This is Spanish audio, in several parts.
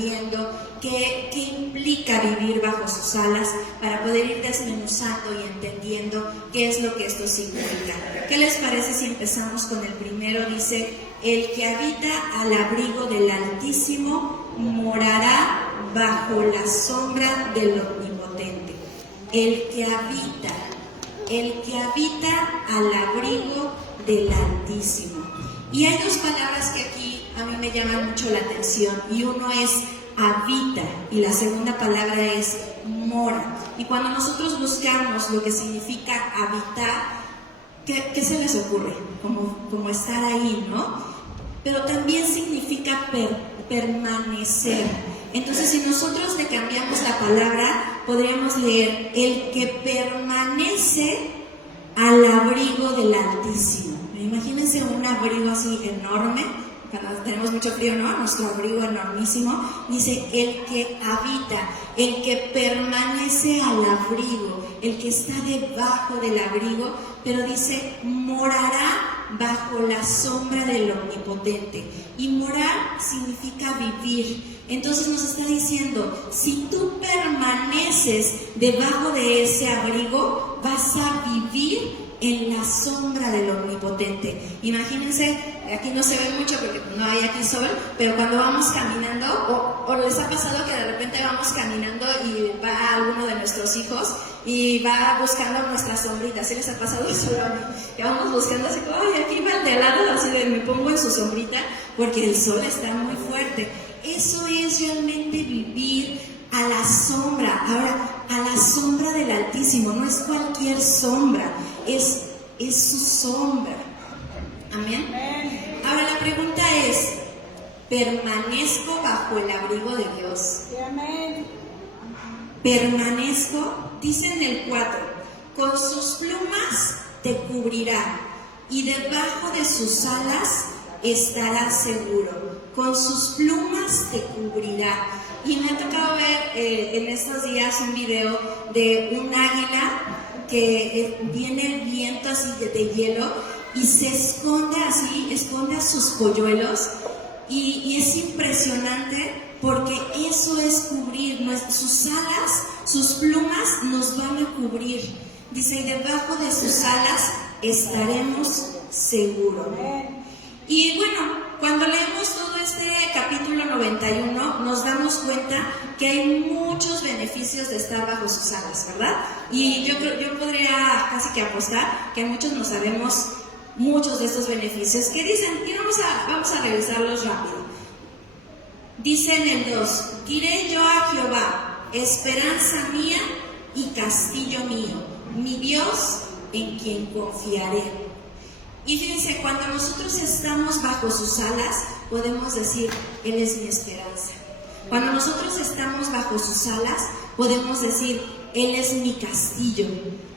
viendo qué implica vivir bajo sus alas, para poder ir desmenuzando y entendiendo qué es lo que esto significa. ¿Qué les parece si empezamos con el primero? Dice: el que habita al abrigo del Altísimo morará bajo la sombra del Omnipotente. El que habita al abrigo del Altísimo. Y hay dos palabras que aquí a mí me llaman mucho la atención, y uno es habita y la segunda palabra es mora. Y cuando nosotros buscamos lo que significa habitar, ¿qué se les ocurre? Como estar ahí, ¿no? Pero también significa permanecer. Entonces, si nosotros le cambiamos la palabra, podríamos leer: el que permanece al abrigo del Altísimo. Imagínense un abrigo así enorme, cuando tenemos mucho frío, ¿no? Nuestro abrigo enormísimo. Dice: el que habita, el que permanece al abrigo, el que está debajo del abrigo, pero dice: morará bajo la sombra del Omnipotente. Y morar significa vivir. Entonces nos está diciendo: si tú permaneces debajo de ese abrigo, vas a vivir en la sombra del Omnipotente. Imagínense, aquí no se ve mucho porque no hay aquí sol, pero cuando vamos caminando, o les ha pasado que de repente vamos caminando y va alguno de nuestros hijos y va buscando nuestra sombrita. ¿Sí les ha pasado eso a mí? Que vamos buscando así como: ay, aquí va el de al lado, así de me pongo en su sombrita porque el sol está muy fuerte. Eso es realmente vivir a la sombra. Ahora, a la sombra del Altísimo, no es cualquier sombra, es su sombra. Amén. Ahora la pregunta es: ¿permanezco bajo el abrigo de Dios? Amén. Permanezco, dice en el 4: con sus plumas te cubrirá y debajo de sus alas estarás seguro. Con sus plumas te cubrirá. Y me ha tocado ver en estos días un video de un águila que viene el viento así de hielo y se esconde así, esconde a sus polluelos, y es impresionante porque eso es cubrir. Sus alas, sus plumas nos van a cubrir. Dice: y debajo de sus alas estaremos seguros. Y bueno, cuando leemos todo este capítulo 91, nos damos cuenta que hay muchos beneficios de estar bajo sus alas, ¿verdad? Y yo podría casi que apostar que muchos no sabemos muchos de estos beneficios que dicen, y vamos a revisarlos rápido. Dice en el 2: diré yo a Jehová, esperanza mía y castillo mío, mi Dios en quien confiaré. Y fíjense, cuando nosotros estamos bajo sus alas, podemos decir: Él es mi esperanza. Cuando nosotros estamos bajo sus alas, podemos decir: Él es mi castillo,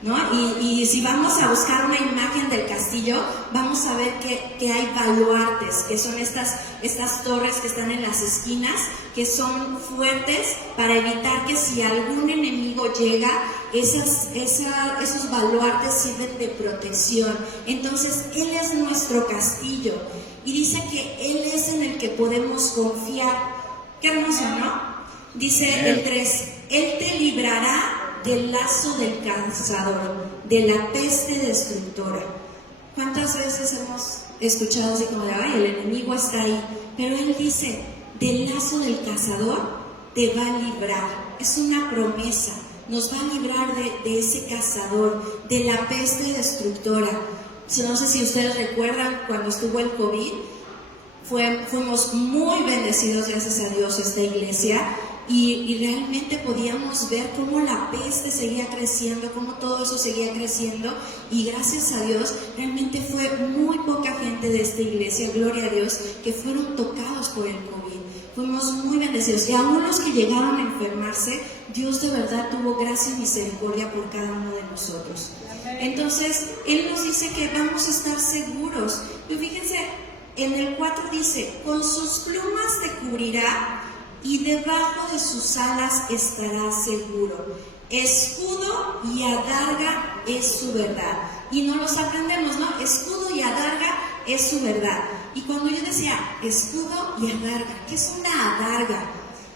¿no? Y si vamos a buscar una imagen del castillo, vamos a ver que hay baluartes, que son estas torres que están en las esquinas, que son fuertes para evitar que si algún enemigo llega, esos baluartes sirven de protección. Entonces, Él es nuestro castillo. Y dice que Él es en el que podemos confiar. Qué hermoso, ¿no? Dice el 3: Él te librará del lazo del cazador, de la peste destructora. ¿Cuántas veces hemos escuchado así como de: ay, el enemigo está ahí? Pero Él dice: del lazo del cazador te va a librar. Es una promesa. Nos va a librar de ese cazador, de la peste destructora. No sé si ustedes recuerdan cuando estuvo el COVID, fuimos muy bendecidos, gracias a Dios, esta iglesia, y realmente podíamos ver cómo la peste seguía creciendo, cómo todo eso seguía creciendo, y gracias a Dios, realmente fue muy poca gente de esta iglesia, gloria a Dios, que fueron tocados por el COVID. Fuimos muy bendecidos, y aún los que llegaron a enfermarse, Dios de verdad tuvo gracia y misericordia por cada uno de nosotros. Entonces, Él nos dice que vamos a estar seguros. Y fíjense, en el 4 dice: con sus plumas te cubrirá y debajo de sus alas estarás seguro. Escudo y adarga es su verdad. Y no los aprendemos, ¿no? Escudo y adarga es su verdad. Y cuando yo decía escudo y adarga, ¿qué es una adarga?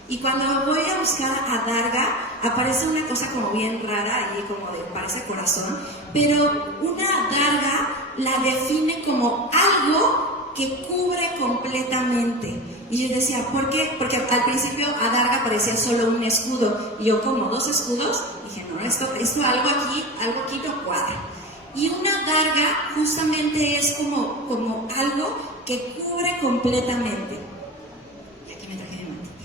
Y cuando voy a buscar adarga, aparece una cosa como bien rara, ahí como de, parece corazón, pero una adarga la define como algo que cubre completamente. Y yo decía, ¿por qué? Porque al principio adarga parecía solo un escudo, y yo como 2 escudos, dije, no, esto algo aquí no cuadra. Y una adarga justamente es como algo que cubre completamente. Y aquí me traje mi mantita.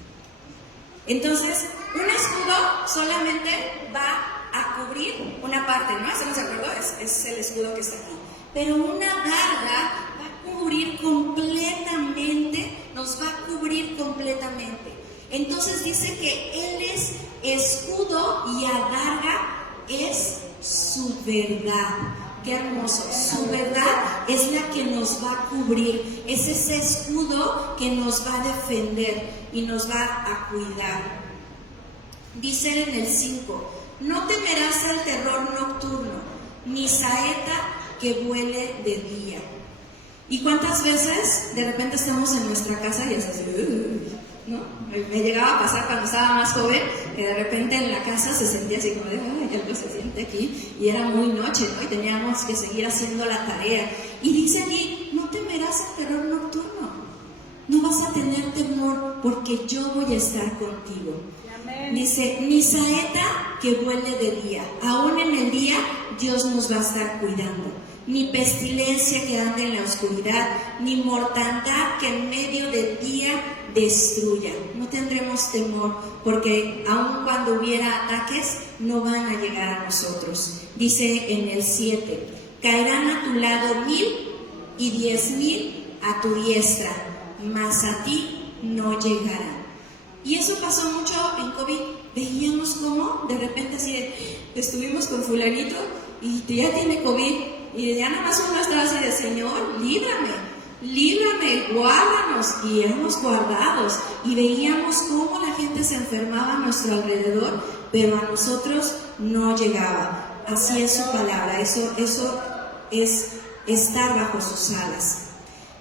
Entonces, un escudo solamente va a cubrir una parte, ¿no? ¿Estamos de acuerdo? Es el escudo que está aquí. Pero una adarga va a cubrir completamente, nos va a cubrir completamente. Entonces dice que Él es escudo y adarga es su verdad. Qué hermoso. Su verdad es la que nos va a cubrir. Es ese escudo que nos va a defender y nos va a cuidar. Dice en el 5, no temerás al terror nocturno, ni saeta que vuele de día. ¿Y cuántas veces de repente estamos en nuestra casa y es así, ¿no? Me llegaba a pasar cuando estaba más joven, que de repente en la casa se sentía así como de, ay, algo se siente aquí, y era muy noche, ¿no? Y teníamos que seguir haciendo la tarea. Y dice allí, no temerás el terror nocturno, no vas a tener temor porque yo voy a estar contigo. Amén. Dice, ni saeta que vuele de día, aún en el día Dios nos va a estar cuidando. Ni pestilencia que ande en la oscuridad, ni mortandad que en medio del día destruya. No tendremos temor, porque aun cuando hubiera ataques, no van a llegar a nosotros. Dice en el 7, caerán a tu lado 1000 y 10,000 a tu diestra, mas a ti no llegarán. Y eso pasó mucho en COVID. Veíamos cómo de repente así estuvimos con fulanito y ya tiene COVID. Y ya nada más uno estaba así de, Señor, líbrame, guárdanos. Y éramos guardados. Y veíamos cómo la gente se enfermaba a nuestro alrededor, pero a nosotros no llegaba. Así es su palabra. Eso es estar bajo sus alas.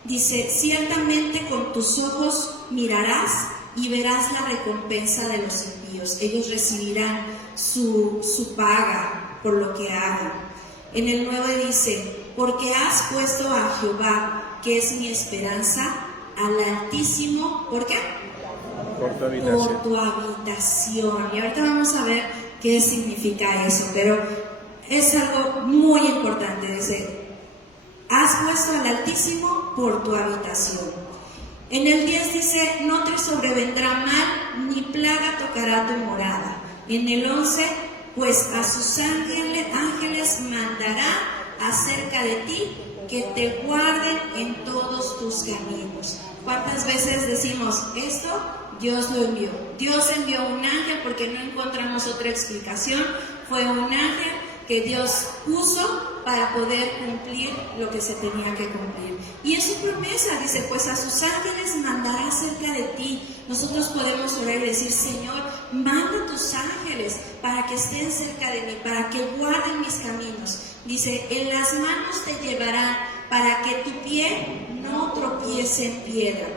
Dice, ciertamente con tus ojos mirarás y verás la recompensa de los impíos. Ellos recibirán su paga por lo que hagan. En el 9 dice, porque has puesto a Jehová, que es mi esperanza, al Altísimo, ¿por qué? Por tu habitación. Por tu habitación. Y ahorita vamos a ver qué significa eso, pero es algo muy importante. Dice, has puesto al Altísimo por tu habitación. En el 10 dice, no te sobrevendrá mal, ni plaga tocará tu morada. En el 11, pues a sus ángeles mandará acerca de ti, que te guarden en todos tus caminos. ¿Cuántas veces decimos esto? Dios lo envió. Dios envió un ángel porque no encontramos otra explicación. Fue un ángel que Dios puso para poder cumplir lo que se tenía que cumplir. Y es su promesa, dice, pues a sus ángeles mandará cerca de ti. Nosotros podemos orar y decir, Señor, manda tus ángeles para que estén cerca de mí, para que guarden mis caminos. Dice, en las manos te llevarán para que tu pie no tropiece en piedra.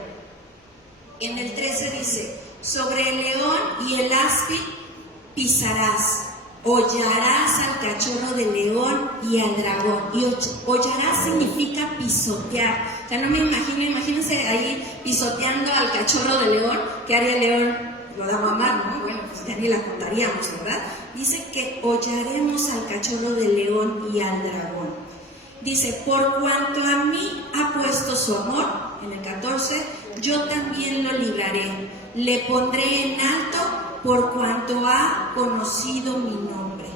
En el 13 dice, sobre el león y el áspid pisarás. Hollarás al cachorro del león y al dragón. Y hollarás significa pisotear. O sea, no me imagínense ahí pisoteando al cachorro del león. ¿Qué haría el león? Lo da a mamar, ¿no? Bueno, pues ya ni la contaríamos, ¿verdad? Dice que hollaremos al cachorro del león y al dragón. Dice, por cuanto a mí ha puesto su amor, en el 14, yo también lo libraré. Le pondré en alto por cuanto ha conocido mi nombre.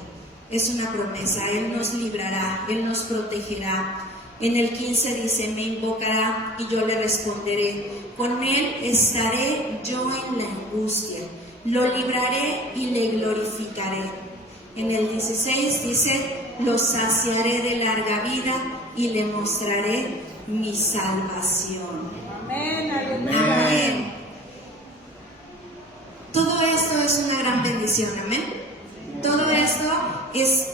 Es una promesa, Él nos librará, Él nos protegerá. En el 15 dice, me invocará y yo le responderé. Con Él estaré yo en la angustia. Lo libraré y le glorificaré. En el 16 dice, lo saciaré de larga vida y le mostraré mi salvación. Amén, aleluya. Amén. Todo esto es una gran bendición, amén. Todo esto es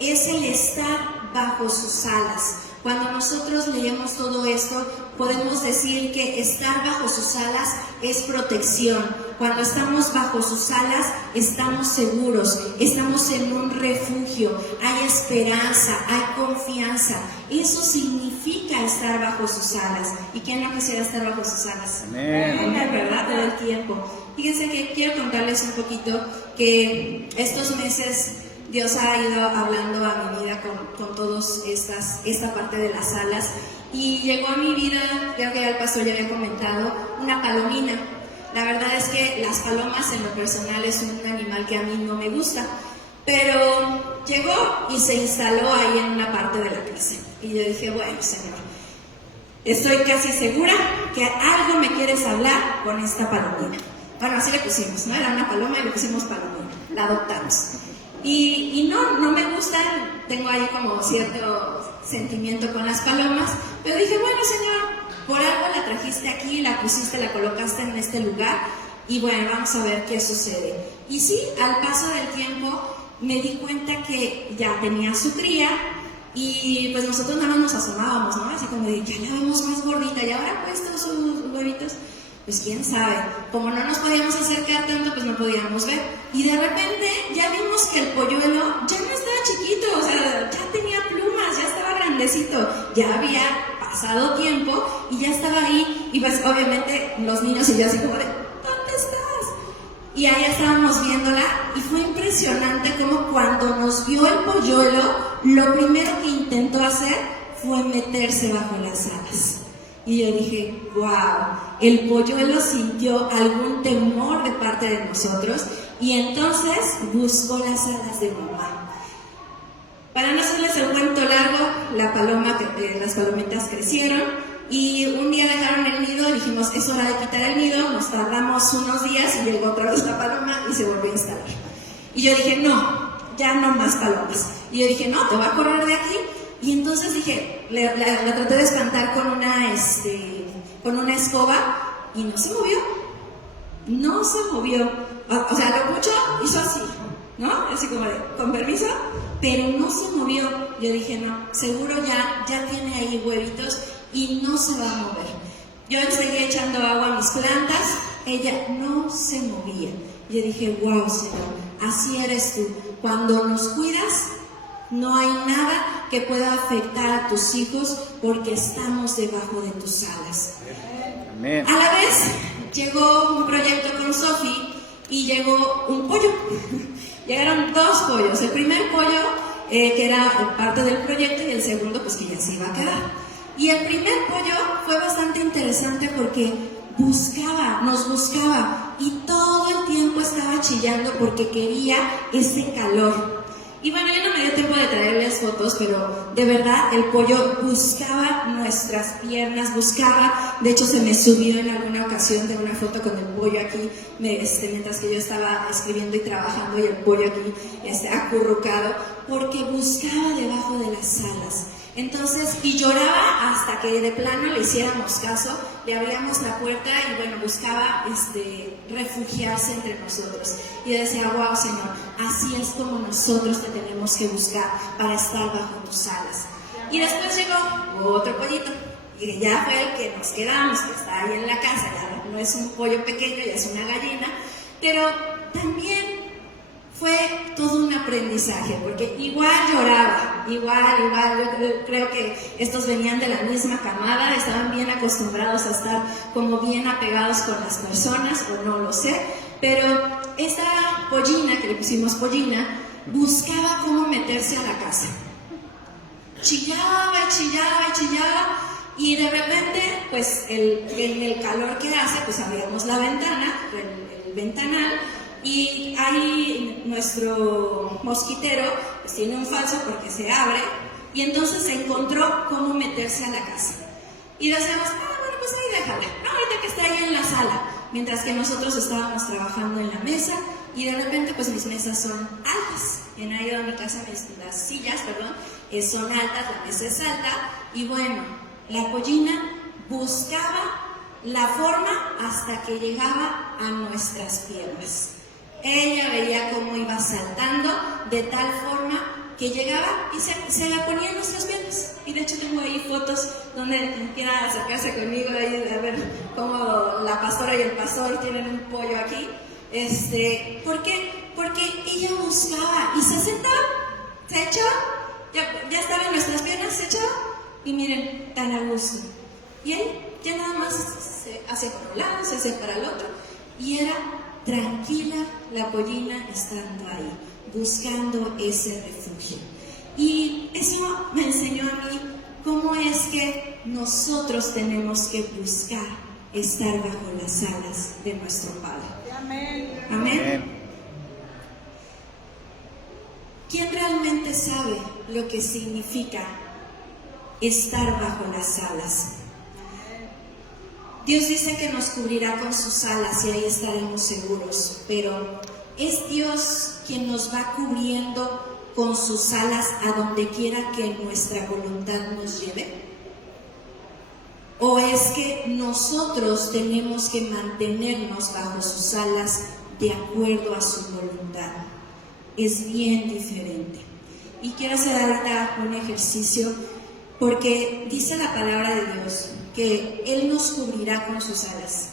el estar bajo sus alas. Cuando nosotros leemos todo esto, podemos decir que estar bajo sus alas es protección, Cuando estamos bajo sus alas, estamos seguros, estamos en un refugio, hay esperanza, hay confianza. Eso significa estar bajo sus alas. ¿Y quién no quisiera estar bajo sus alas? Amén. ¿Verdad? Todo el tiempo. Fíjense que quiero contarles un poquito que estos meses Dios ha ido hablando a mi vida con todos esta parte de las alas. Y llegó a mi vida, creo que ya el pastor ya había comentado, una palomina. La verdad es que las palomas en lo personal es un animal que a mí no me gusta, pero llegó y se instaló ahí en una parte de la casa. Y yo dije, bueno, Señor, estoy casi segura que algo me quieres hablar con esta palomina. Bueno, así le pusimos, ¿no? Era una paloma y le pusimos palomina, la adoptamos. Y no me gustan, tengo ahí como cierto sentimiento con las palomas, pero dije, bueno, Señor, por algo la trajiste aquí, la pusiste, la colocaste en este lugar, y bueno, vamos a ver qué sucede. Y sí, al paso del tiempo me di cuenta que ya tenía su cría, y pues nosotros nada más nos asomábamos, ¿no? Así como de, ya la vemos más gordita, ya habrá puesto sus huevitos. Pues quién sabe, como no nos podíamos acercar tanto, pues no podíamos ver. Y de repente ya vimos que el polluelo ya no estaba chiquito, o sea, ya tenía plumas, ya estaba grandecito, ya había pasado tiempo y ya estaba ahí. Y pues obviamente los niños y yo así como de, ¿dónde estás? Y ahí estábamos viéndola y fue impresionante como cuando nos vio el polluelo, lo primero que intentó hacer fue meterse bajo las alas. Y yo dije, wow, el polluelo sintió algún temor de parte de nosotros y entonces buscó las alas de mamá. Para no hacerles el cuento largo, las palomitas crecieron y un día dejaron el nido y dijimos, es hora de quitar el nido, nos tardamos unos días y llegó otra vez la paloma y se volvió a instalar. Y yo dije, no, ya no más palomas. Y yo dije, no, te voy a correr de aquí. Y entonces dije, la traté de espantar con una escoba y no se movió. No se movió. O sea, lo mucho hizo así, ¿no? Así como de, con permiso, pero no se movió. Yo dije, no, seguro ya tiene ahí huevitos y no se va a mover. Yo seguí echando agua a mis plantas, ella no se movía. Yo dije, wow, Señor, así eres tú. Cuando nos cuidas, no hay nada que pueda afectar a tus hijos porque estamos debajo de tus alas. Amén. A la vez llegó un proyecto con Sofi y llegó un pollo. Llegaron 2 pollos. El primer pollo que era parte del proyecto y el segundo pues que ya se iba a quedar. Y el primer pollo fue bastante interesante porque nos buscaba y todo el tiempo estaba chillando porque quería ese calor. Y bueno, yo no me dio tiempo de traerles fotos, pero de verdad el pollo buscaba nuestras piernas, buscaba, de hecho se me subió en alguna ocasión de una foto con el pollo aquí, mientras que yo estaba escribiendo y trabajando y el pollo aquí acurrucado, porque buscaba debajo de las alas. Entonces, y lloraba hasta que de plano le hiciéramos caso, le abríamos la puerta y bueno, buscaba refugiarse entre nosotros. Y yo decía, wow, Señor, así es como nosotros te tenemos que buscar para estar bajo tus alas. Y después llegó otro pollito, y ya fue el que nos quedamos, que está ahí en la casa, ya no es un pollo pequeño, ya es una gallina, pero también fue todo un aprendizaje, porque igual lloraba, igual, yo creo que estos venían de la misma camada, estaban bien acostumbrados a estar como bien apegados con las personas, o no lo sé, pero esta pollina, que le pusimos pollina, buscaba cómo meterse a la casa. Chillaba, y de repente, pues en el calor que hace, pues abríamos la ventana, el ventanal, y ahí nuestro mosquitero pues tiene un falso porque se abre y entonces se encontró cómo meterse a la casa y decíamos, bueno, pues ahí déjala, no, ahorita que está ahí en la sala, mientras que nosotros estábamos trabajando en la mesa y de repente pues mis mesas son altas, en ahí de mi casa las sillas, son altas, la mesa es alta y bueno, la pollina buscaba la forma hasta que llegaba a nuestras piernas. Ella veía cómo iba saltando de tal forma que llegaba y se la ponía en nuestras piernas. Y de hecho tengo ahí fotos donde quiera acercarse conmigo ahí a ver cómo la pastora y el pastor tienen un pollo aquí. ¿Por qué? Porque ella buscaba y se sentaba, se echaba, ya estaba en nuestras piernas, se echaba y miren, tan a gusto. Y él ya nada más se hacía para un lado, se hacía para el otro y era tranquila la pollina estando ahí, buscando ese refugio. Y eso me enseñó a mí cómo es que nosotros tenemos que buscar estar bajo las alas de nuestro Padre. Amén. Amén. ¿Quién realmente sabe lo que significa estar bajo las alas? Dios dice que nos cubrirá con sus alas y ahí estaremos seguros, pero ¿es Dios quien nos va cubriendo con sus alas a donde quiera que nuestra voluntad nos lleve? ¿O es que nosotros tenemos que mantenernos bajo sus alas de acuerdo a su voluntad? Es bien diferente. Y quiero hacer ahorita un ejercicio porque dice la palabra de Dios que Él nos cubrirá con sus alas.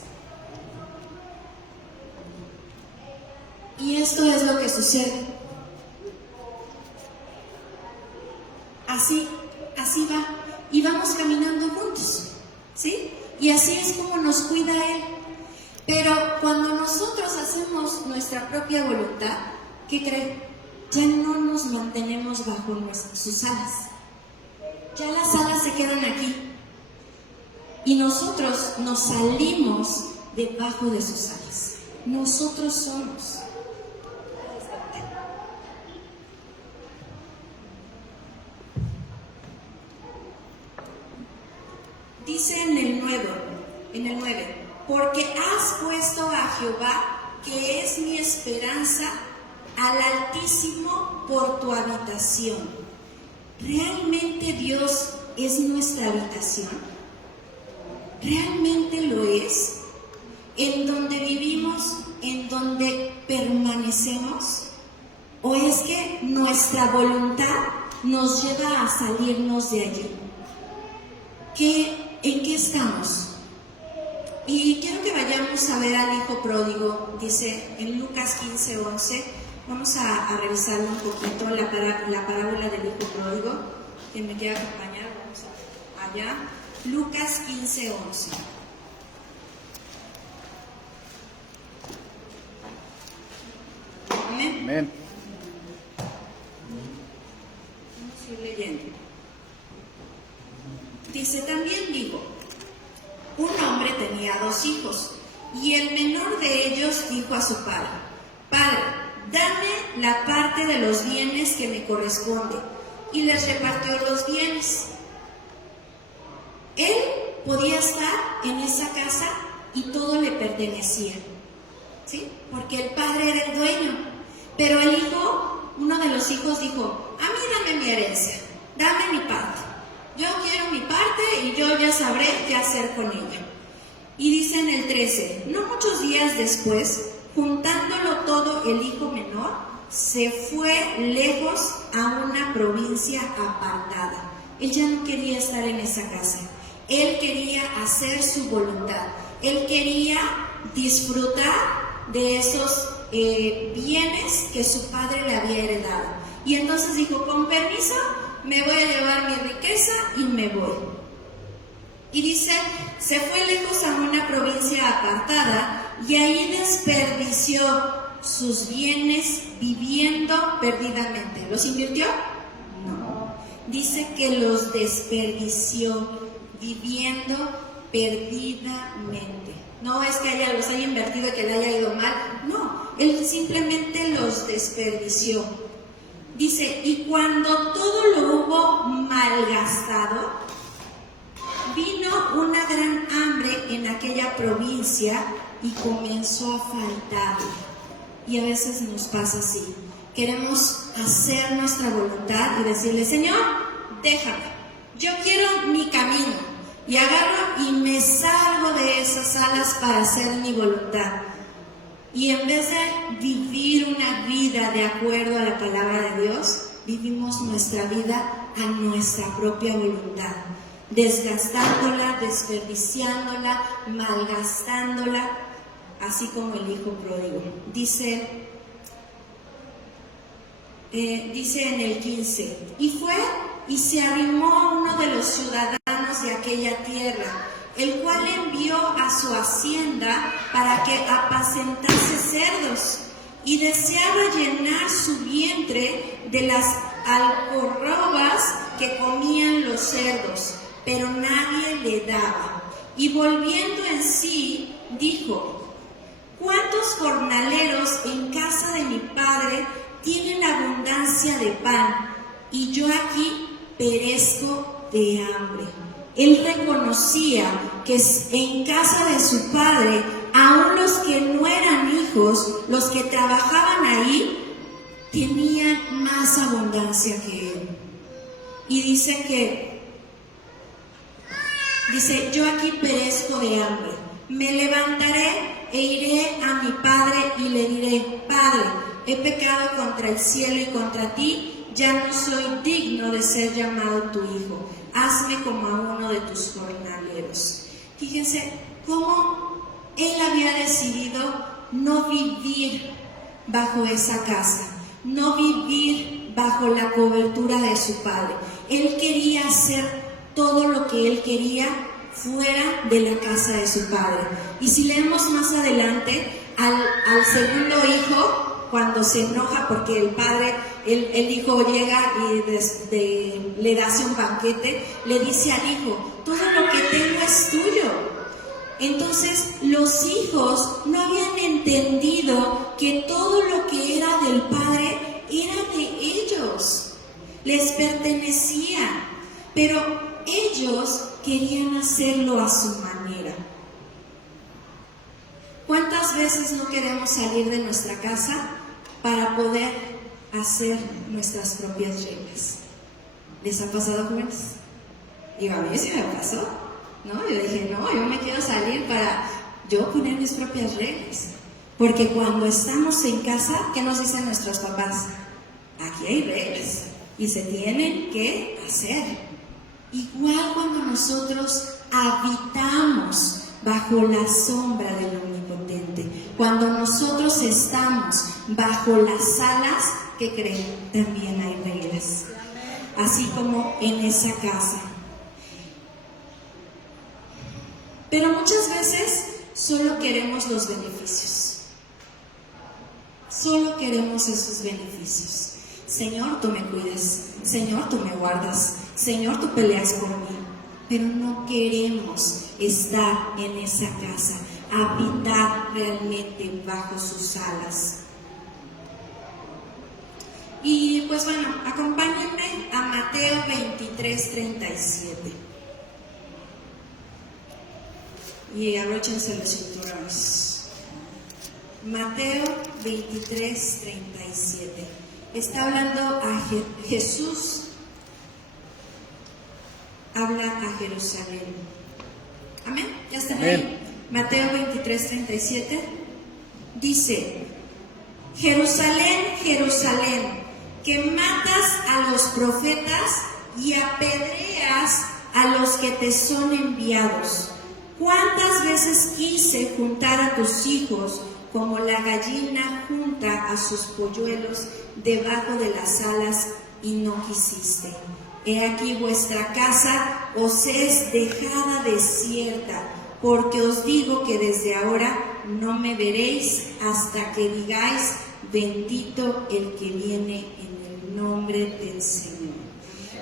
Y esto es lo que sucede. Así va. Y vamos caminando juntos, ¿sí? Y así es como nos cuida Él. Pero cuando nosotros hacemos nuestra propia voluntad, ¿qué creen? Ya no nos mantenemos bajo sus alas. Ya las alas se quedan aquí. Y nosotros nos salimos debajo de sus alas. Nosotros somos. Dice en el 9, porque has puesto a Jehová, que es mi esperanza, al Altísimo por tu habitación. ¿Realmente Dios es nuestra habitación? ¿Realmente lo es? ¿En donde vivimos, en donde permanecemos? ¿O es que nuestra voluntad nos lleva a salirnos de allí? ¿En qué estamos? Y quiero que vayamos a ver al hijo pródigo. Dice en Lucas 15:11. Vamos a revisar un poquito la parábola del hijo pródigo. Quien me quiera acompañar, vamos allá. Lucas 15:11. Amén. Amén. Vamos a ir leyendo. Dice, también dijo, un hombre tenía 2 hijos, y el menor de ellos dijo a su padre, Padre, dame la parte de los bienes que me corresponde, y les repartió los bienes. Él podía estar en esa casa y todo le pertenecía, ¿sí? Porque el padre era el dueño. Pero el hijo, uno de los hijos dijo, a mí dame mi herencia, dame mi parte. Yo quiero mi parte y yo ya sabré qué hacer con ella. Y dice en el 13, no muchos días después, juntándolo todo, el hijo menor se fue lejos a una provincia apartada. Él ya no quería estar en esa casa. Él quería hacer su voluntad. Él quería disfrutar de esos bienes que su padre le había heredado. Y entonces dijo, con permiso, me voy a llevar mi riqueza y me voy. Y dice, se fue lejos a una provincia apartada y ahí desperdició sus bienes viviendo perdidamente. ¿Los invirtió? No. Dice que los desperdició viviendo perdidamente. No es que los haya invertido y que le haya ido mal. No, él simplemente los desperdició. Dice, y cuando todo lo hubo malgastado, vino una gran hambre en aquella provincia y comenzó a faltar. Y a veces nos pasa así. Queremos hacer nuestra voluntad y decirle, Señor, déjame. Yo quiero mi camino. Y agarro y me salgo de esas alas para hacer mi voluntad. Y en vez de vivir una vida de acuerdo a la palabra de Dios, vivimos nuestra vida a nuestra propia voluntad, desgastándola, desperdiciándola, malgastándola, así como el hijo pródigo. Dice en el 15, y fue y se arrimó a uno de los ciudadanos de aquella tierra, el cual envió a su hacienda para que apacentase cerdos, y deseaba llenar su vientre de las alcorrobas que comían los cerdos, pero nadie le daba. Y volviendo en sí, dijo: ¿cuántos jornaleros en casa de mi padre tienen abundancia de pan, y yo aquí perezco de hambre? Él reconocía que en casa de su padre, aun los que no eran hijos, los que trabajaban ahí, tenían más abundancia que él. Y dice, yo aquí perezco de hambre. Me levantaré e iré a mi padre y le diré: Padre, he pecado contra el cielo y contra ti, ya no soy digno de ser llamado tu hijo. Hazme como a uno de tus jornaleros. Fíjense cómo él había decidido no vivir bajo esa casa, no vivir bajo la cobertura de su padre. Él quería hacer todo lo que él quería fuera de la casa de su padre. Y si leemos más adelante, al segundo hijo, cuando se enoja porque el padre, el hijo llega y le hace un banquete, le dice al hijo: todo lo que tengo es tuyo. Entonces los hijos no habían entendido que todo lo que era del padre era de ellos, les pertenecía, pero ellos querían hacerlo a su manera. ¿Cuántas veces no queremos salir de nuestra casa para poder hacer nuestras propias reglas? ¿Les ha pasado, jóvenes? Digo, a mí sí me pasó, ¿no? Yo dije, no, yo me quiero salir para yo poner mis propias reglas. Porque cuando estamos en casa, ¿qué nos dicen nuestros papás? Aquí hay reglas y se tienen que hacer. Igual cuando nosotros habitamos bajo la sombra del Omnipotente, cuando nosotros estamos bajo las alas, ¿qué creen? También hay reglas, así como en esa casa. Pero muchas veces solo queremos los beneficios, solo queremos esos beneficios. Señor, tú me cuidas, Señor, tú me guardas, Señor, tú peleas por mí. Pero no queremos estar en esa casa, habitar realmente bajo sus alas. Y pues bueno, acompáñenme a Mateo 23:37. Y abróchense los cinturones. Mateo 23:37. Está hablando a Jesús. Habla a Jerusalén. Amén. ¿Ya están ahí? Mateo 23:37 dice: Jerusalén, Jerusalén, que matas a los profetas y apedreas a los que te son enviados. ¿Cuántas veces quise juntar a tus hijos como la gallina junta a sus polluelos debajo de las alas, y no quisiste? He aquí vuestra casa os es dejada desierta, porque os digo que desde ahora no me veréis hasta que digáis: bendito el que viene en el nombre del Señor.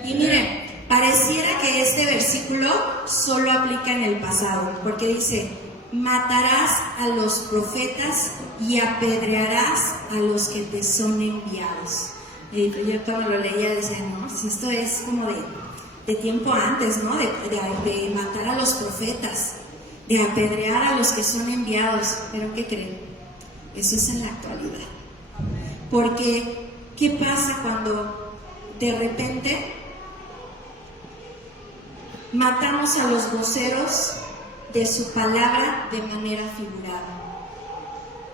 Y miren, pareciera que este versículo solo aplica en el pasado, porque dice: matarás a los profetas y apedrearás a los que te son enviados. Y yo cuando lo leía decía, no, si esto es como de tiempo antes, ¿no? De matar a los profetas, de apedrear a los que son enviados. Pero ¿qué creen? Eso es en la actualidad. Porque, ¿qué pasa cuando de repente matamos a los voceros de su palabra de manera figurada?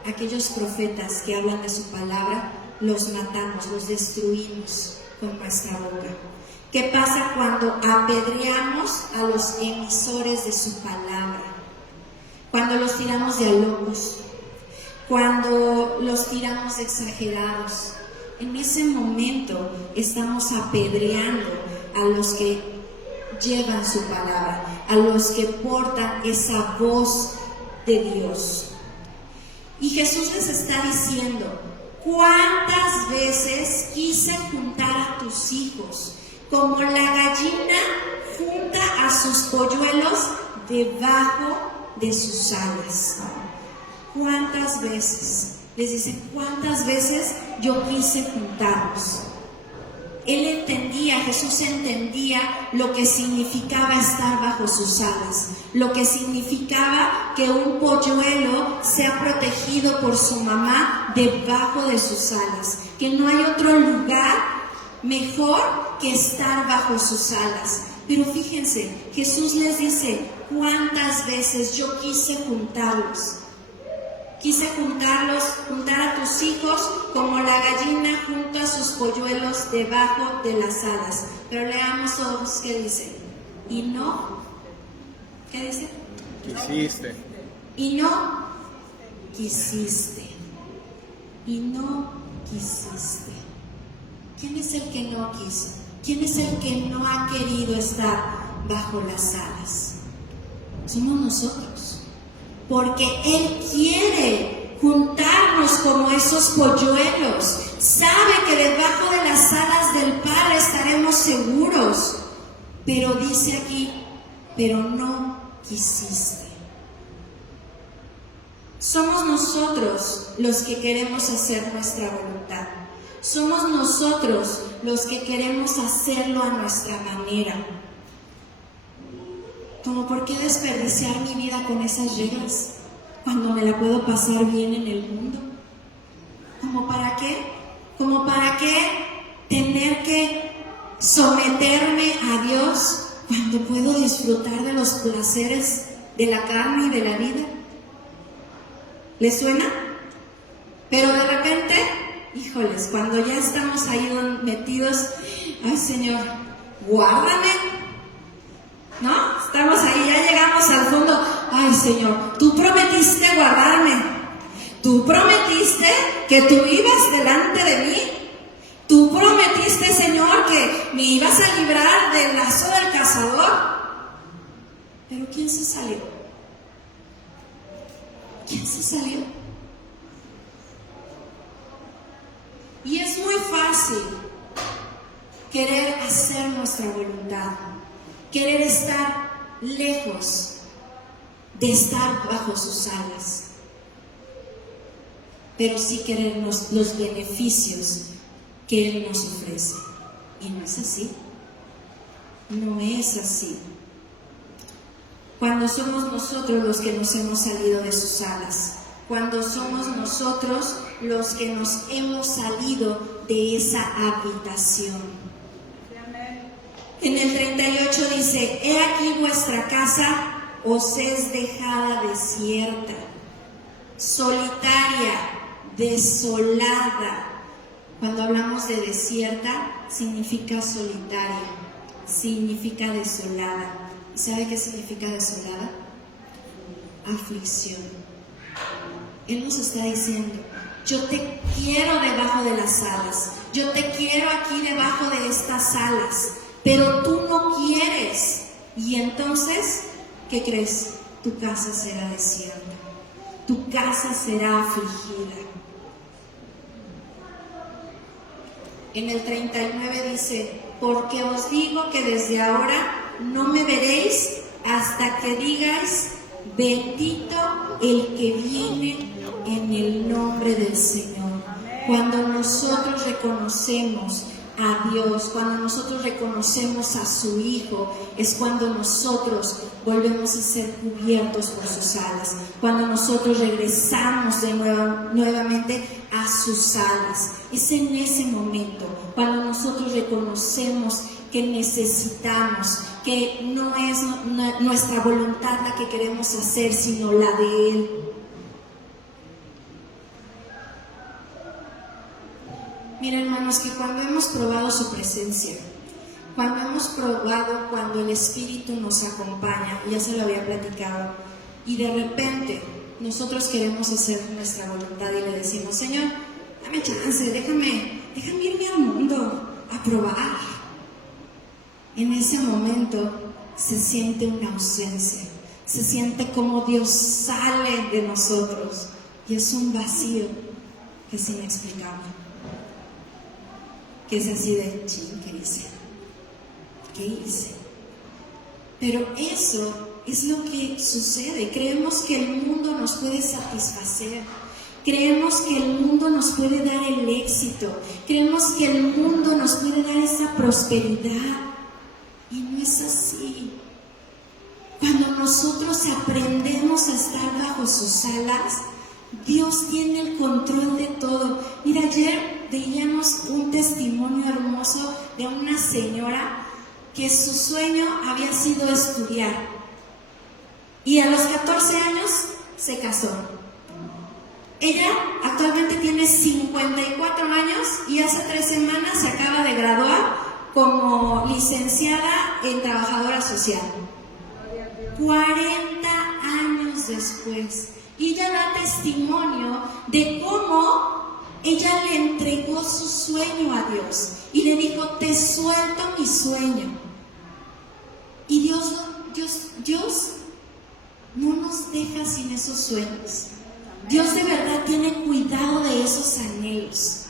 Aquellos profetas que hablan de su palabra, los matamos, los destruimos con nuestra boca? ¿Qué pasa cuando apedreamos a los emisores de su palabra? Cuando los tiramos de a locos, cuando los tiramos de exagerados. En ese momento estamos apedreando a los que llevan su palabra, a los que portan esa voz de Dios. Y Jesús les está diciendo: ¿cuántas veces quise juntar a tus hijos como la gallina junta a sus polluelos debajo de sus alas? ¿Cuántas veces? Les dice, ¿cuántas veces yo quise juntarlos? Él entendía, Jesús entendía lo que significaba estar bajo sus alas, lo que significaba que un polluelo sea protegido por su mamá debajo de sus alas, que no hay otro lugar mejor que estar bajo sus alas. Pero fíjense, Jesús les dice, ¿cuántas veces yo quise juntarlos? Quise juntar a tus hijos como la gallina junta sus polluelos debajo de las alas. Pero leamos todos qué dice. Y no, ¿qué dice? Quisiste. Y no quisiste. Y no quisiste. ¿Quién es el que no quiso? ¿Quién es el que no ha querido estar bajo las alas? Somos nosotros. Porque Él quiere juntarnos como esos polluelos. Sabe que debajo de las alas del Padre estaremos seguros. Pero dice aquí, pero no quisiste. Somos nosotros los que queremos hacer nuestra voluntad. Somos nosotros los que queremos hacerlo a nuestra manera. Como, ¿por qué desperdiciar mi vida con esas reglas cuando me la puedo pasar bien en el mundo? ¿Como para qué? ¿Como para qué tener que someterme a Dios cuando puedo disfrutar de los placeres de la carne y de la vida? ¿Les suena? Pero de repente, híjoles, cuando ya estamos ahí metidos, ay Señor, guárdame. ¿No? Estamos ahí, ya llegamos al fondo. Ay Señor, tú prometiste guardarme. Tú prometiste que tú ibas delante de mí. Tú prometiste, Señor, que me ibas a librar del lazo del cazador. Pero ¿quién se salió? ¿Quién se salió? Y es muy fácil querer hacer nuestra voluntad, querer estar lejos de estar bajo sus alas, pero sí querer los beneficios que Él nos ofrece. Y no es así. No es así. Cuando somos nosotros los que nos hemos salido de sus alas, cuando somos nosotros los que nos hemos salido de esa habitación. En el 38 dice, he aquí vuestra casa os es dejada desierta, solitaria, desolada. Cuando hablamos de desierta, significa solitaria, significa desolada. ¿Y sabe qué significa desolada? Aflicción. Él nos está diciendo, yo te quiero debajo de las alas, yo te quiero aquí debajo de estas alas, pero tú no quieres. Y entonces, ¿qué crees? Tu casa será desierta, tu casa será afligida. En el 39 dice, porque os digo que desde ahora no me veréis hasta que digáis, bendito el que viene en el nombre del Señor. Cuando nosotros reconocemos a Dios, cuando nosotros reconocemos a su Hijo, es cuando nosotros volvemos a ser cubiertos por sus alas, cuando nosotros regresamos de nuevamente a sus alas. Es en ese momento cuando nosotros reconocemos que necesitamos, que no es nuestra voluntad la que queremos hacer, sino la de Él. Mira, hermanos, que cuando hemos probado su presencia, cuando el Espíritu nos acompaña, ya se lo había platicado, y de repente nosotros queremos hacer nuestra voluntad y le decimos, Señor, dame chance, déjame irme al mundo a probar. En ese momento se siente una ausencia, se siente como Dios sale de nosotros y es un vacío que es inexplicable, que es así de, ¿qué hice? ¿Qué hice? Pero eso es lo que sucede. Creemos que el mundo nos puede satisfacer, creemos que el mundo nos puede dar el éxito, creemos que el mundo nos puede dar esa prosperidad, y no es así. Cuando nosotros aprendemos a estar bajo sus alas, Dios tiene el control de todo. Mira, ayer veíamos un testimonio hermoso de una señora que su sueño había sido estudiar, y a los 14 años se casó. Ella actualmente tiene 54 años y hace 3 semanas se acaba de graduar como licenciada en trabajadora social. 40 años después. Y ella da testimonio de cómo ella le entregó su sueño a Dios y le dijo, te suelto mi sueño. Y Dios no nos deja sin esos sueños. Dios de verdad tiene cuidado de esos anhelos.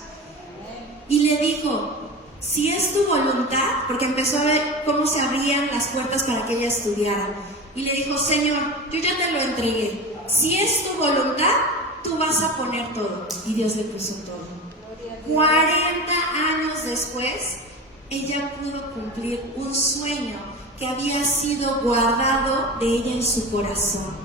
Y le dijo, si es tu voluntad, porque empezó a ver cómo se abrían las puertas para que ella estudiara. Y le dijo, Señor, yo ya te lo entregué. Si es tu voluntad, tú vas a poner todo. Y Dios le puso todo. 40 años después, ella pudo cumplir un sueño que había sido guardado de ella en su corazón.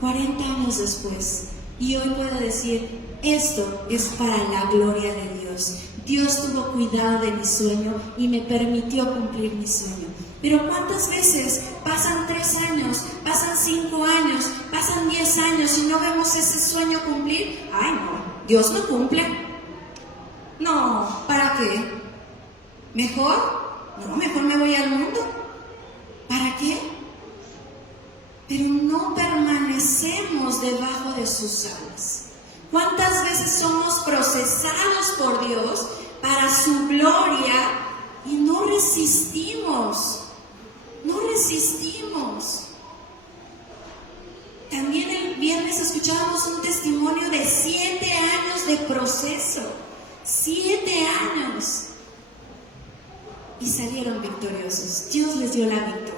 40 años después. Y hoy puedo decir, esto es para la gloria de Dios. Dios tuvo cuidado de mi sueño y me permitió cumplir mi sueño. Pero ¿cuántas veces pasan 3 años, pasan 5 años, pasan 10 años y no vemos ese sueño cumplir? Ay, no, Dios no cumple. No, ¿para qué? Mejor me voy al mundo. ¿Para qué? Pero no permanecemos debajo de sus alas. ¿Cuántas veces somos procesados por Dios para su gloria y no resistimos? No resistimos. También el viernes escuchábamos un testimonio de 7 años de proceso. 7 años. Y salieron victoriosos. Dios les dio la victoria.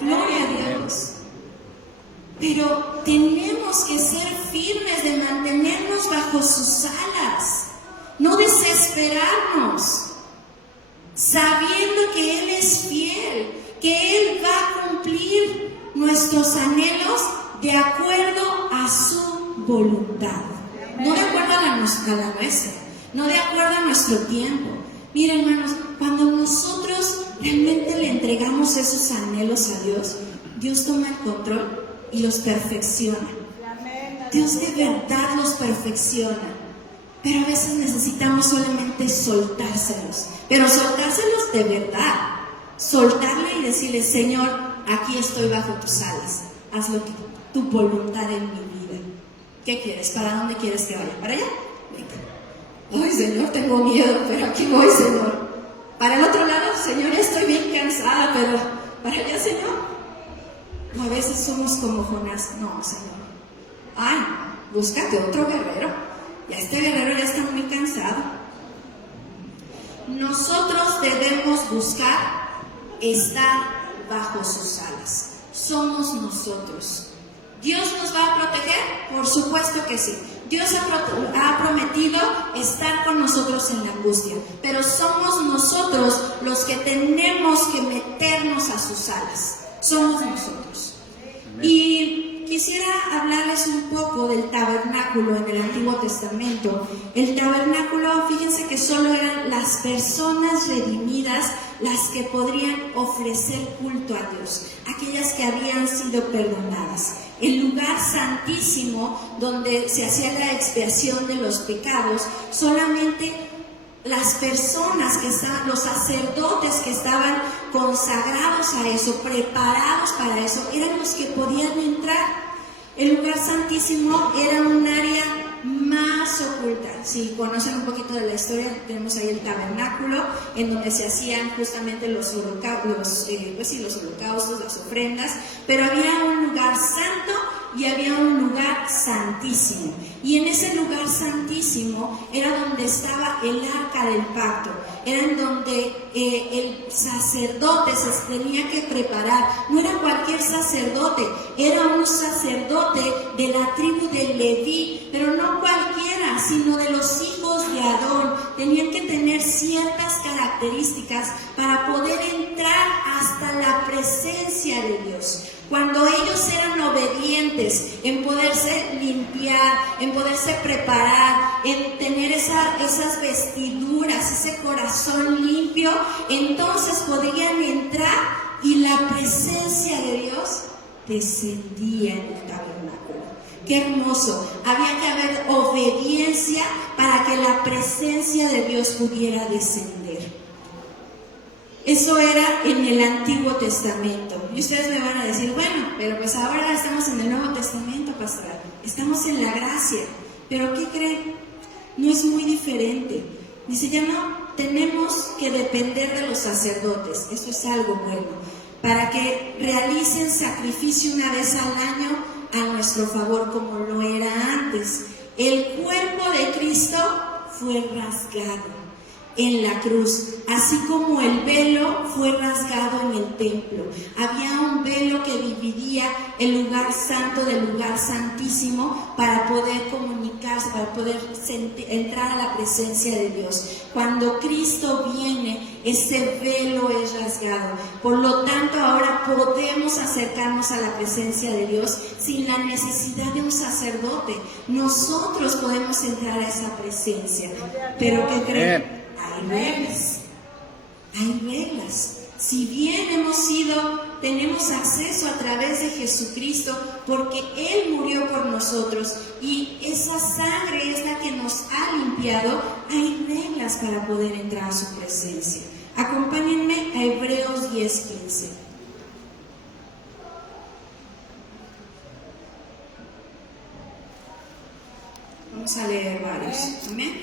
Gloria a Dios. Pero tenemos que ser firmes de mantenernos bajo sus alas. No desesperarnos. Sabiendo que Él es fiel, que Él va a cumplir nuestros anhelos de acuerdo a su voluntad. No de acuerdo a la nuestra, no de acuerdo a nuestro tiempo. Mira, hermanos, cuando nosotros realmente le entregamos esos anhelos a Dios, Dios toma el control y los perfecciona. Dios de verdad los perfecciona. Pero a veces necesitamos solamente soltárselos. Pero soltárselos de verdad. Soltarle y decirle, Señor, aquí estoy bajo tus alas. Haz lo que tu voluntad en mi vida. ¿Qué quieres? ¿Para dónde quieres que vaya? ¿Para allá? Venga. Ay, Señor, tengo miedo, pero aquí voy, Señor. Para el otro lado, Señor, estoy bien cansada, pero para allá, Señor. A veces somos como Jonás. No, Señor. Ay, búscate otro guerrero. Ya este guerrero ya está muy cansado. Nosotros debemos buscar estar bajo sus alas. Somos nosotros. ¿Dios nos va a proteger? Por supuesto que sí. Dios ha prometido estar con nosotros en la angustia, pero somos nosotros los que tenemos que meternos a sus alas. Somos nosotros. Y quisiera hablarles un poco del tabernáculo en el Antiguo Testamento. El tabernáculo, fíjense que solo eran las personas redimidas las que podrían ofrecer culto a Dios, aquellas que habían sido perdonadas. El lugar santísimo donde se hacía la expiación de los pecados, solamente las personas que estaban, los sacerdotes que estaban consagrados a eso, preparados para eso, eran los que podían entrar. El lugar santísimo era un área más oculta. Si conocen un poquito de la historia, tenemos ahí el tabernáculo, en donde se hacían justamente los holocaustos, las ofrendas, pero había un lugar santo y había un lugar santísimo. Y en ese lugar santísimo era donde estaba el arca del pacto, era en donde el sacerdote se tenía que preparar. No era cualquier sacerdote, era un sacerdote de la tribu de Leví, pero no cualquiera, sino de los hijos de Aarón. Tenían que tener ciertas características para poder entrar hasta la presencia de Dios. Cuando ellos eran obedientes en poderse limpiar, en poderse preparar, en tener esas vestiduras, ese corazón limpio, entonces podían entrar y la presencia de Dios descendía en el tabernáculo. ¡Qué hermoso! Había que haber obediencia para que la presencia de Dios pudiera descender. Eso era en el Antiguo Testamento. Y ustedes me van a decir, bueno, pero pues ahora estamos en el Nuevo Testamento, pastora. Estamos en la gracia. ¿Pero qué creen? No es muy diferente. Dice, ya no tenemos que depender de los sacerdotes. Eso es algo bueno. Para que realicen sacrificio una vez al año a nuestro favor, como lo era antes. El cuerpo de Cristo fue rasgado en la cruz, así como el velo fue rasgado en el templo. Había un velo que dividía el lugar santo del lugar santísimo para poder comunicarse, para poder entrar a la presencia de Dios. Cuando Cristo viene, ese velo es rasgado. Por lo tanto, ahora podemos acercarnos a la presencia de Dios sin la necesidad de un sacerdote. Nosotros podemos entrar a esa presencia. ¿Pero qué creen? Hay reglas. Si bien tenemos acceso a través de Jesucristo, porque Él murió por nosotros y esa sangre es la que nos ha limpiado, hay reglas para poder entrar a su presencia. Acompáñenme a Hebreos 10:15. Vamos a leer varios. Amén.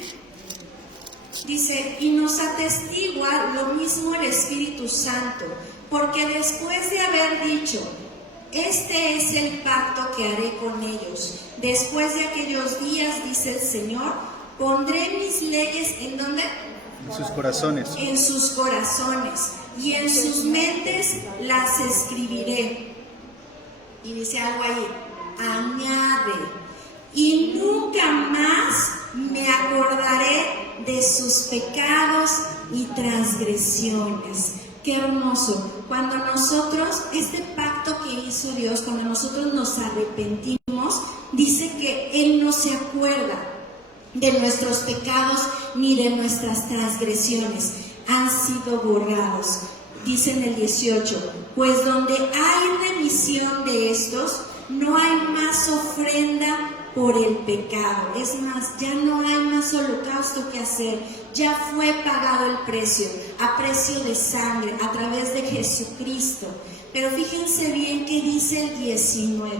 Dice, y nos atestigua lo mismo el Espíritu Santo, porque después de haber dicho, este es el pacto que haré con ellos, después de aquellos días, dice el Señor, pondré mis leyes, ¿en dónde? En sus corazones. En sus corazones, y en sus mentes las escribiré. Y dice algo ahí, añade, y nunca más me acordaré de sus pecados y transgresiones. Qué hermoso. Cuando nosotros, este pacto que hizo Dios, cuando nosotros nos arrepentimos, dice que Él no se acuerda de nuestros pecados ni de nuestras transgresiones. Han sido borrados. Dice en el 18, pues donde hay remisión de estos, no hay más ofrenda por el pecado. Es más, ya no hay más holocausto que hacer. Ya fue pagado el precio, a precio de sangre, a través de Jesucristo. Pero fíjense bien que dice el 19.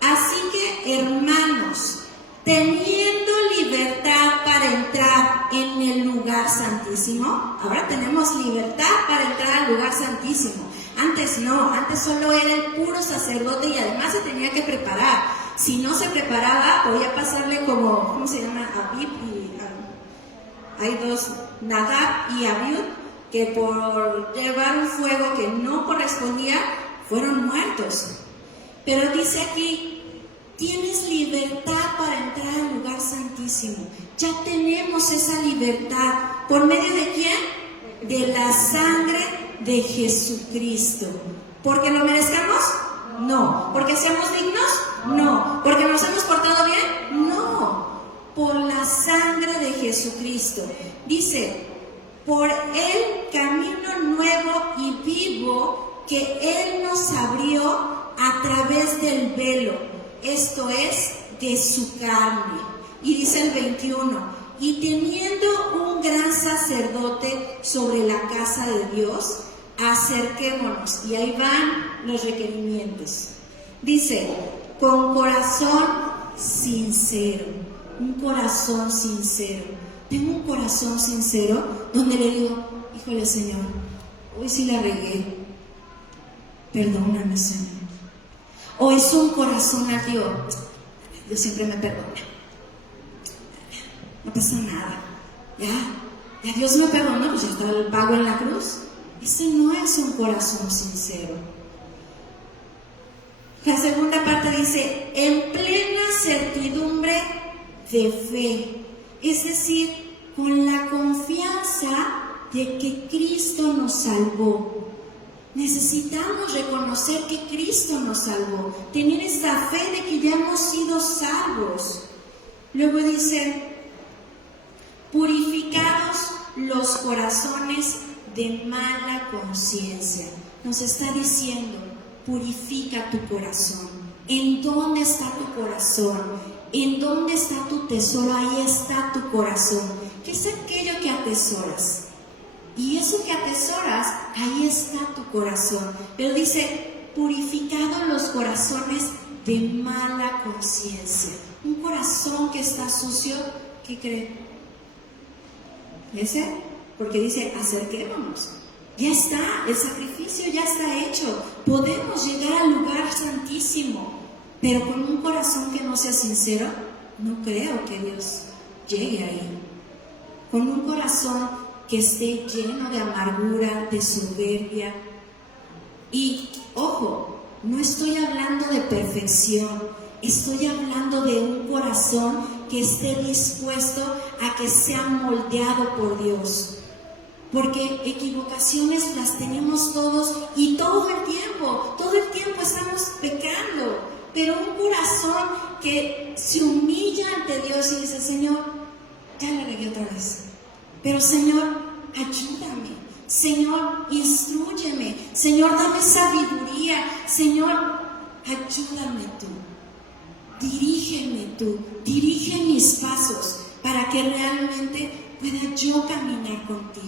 Así que, hermanos, teniendo libertad para entrar en el lugar santísimo, ahora tenemos libertad para entrar al lugar santísimo. Antes no, antes solo era el puro sacerdote y además se tenía que preparar. Si no se preparaba, podía pasarle como, ¿cómo se llama? Abib y hay dos, Nadab y Abiud, que por llevar un fuego que no correspondía, fueron muertos. Pero dice aquí, tienes libertad para entrar al lugar santísimo. Ya tenemos esa libertad. ¿Por medio de quién? De la sangre de Jesucristo. ¿Porque lo merezcamos? No. ¿Porque seamos dignos? No. ¿Porque nos hemos portado bien? No. Por la sangre de Jesucristo. Dice, por el camino nuevo y vivo que Él nos abrió a través del velo, esto es, de su carne. Y dice el 21, y teniendo un gran sacerdote sobre la casa de Dios, acerquémonos. Y ahí van los requerimientos. Dice, con corazón sincero, un corazón sincero. Tengo un corazón sincero donde le digo, híjole Señor, hoy sí la regué, perdóname Señor. O es un corazón a Dios siempre me perdona, no pasa nada, ya Dios me perdonó, pues ya está el pago en la cruz. Ese no es un corazón sincero. La segunda parte dice, en plena certidumbre de fe, es decir, con la confianza de que Cristo nos salvó. Necesitamos reconocer que Cristo nos salvó, tener esa fe de que ya hemos sido salvos. Luego dice, purificados los corazones de mala conciencia. Nos está diciendo, purifica tu corazón. ¿En dónde está tu corazón? ¿En dónde está tu tesoro? Ahí está tu corazón. ¿Qué es aquello que atesoras? Y eso que atesoras, ahí está tu corazón. Pero dice, purificados los corazones de mala conciencia. Un corazón que está sucio, ¿qué cree? ¿Ese? Porque dice, acerquémonos. Ya está, el sacrificio ya está hecho. Podemos llegar al lugar santísimo. Pero con un corazón que no sea sincero, no creo que Dios llegue ahí. Con un corazón que esté lleno de amargura, de soberbia. Y, ojo, no estoy hablando de perfección, estoy hablando de un corazón que esté dispuesto a que sea moldeado por Dios. Porque equivocaciones las tenemos todos y todo el tiempo estamos pecando. Pero un corazón que se humilla ante Dios y dice, Señor, ya la regué otra vez. Pero Señor, ayúdame. Señor, instrúyeme. Señor, dame sabiduría. Señor, ayúdame tú. Dirígeme tú. Dirige mis pasos para que realmente pueda yo caminar contigo.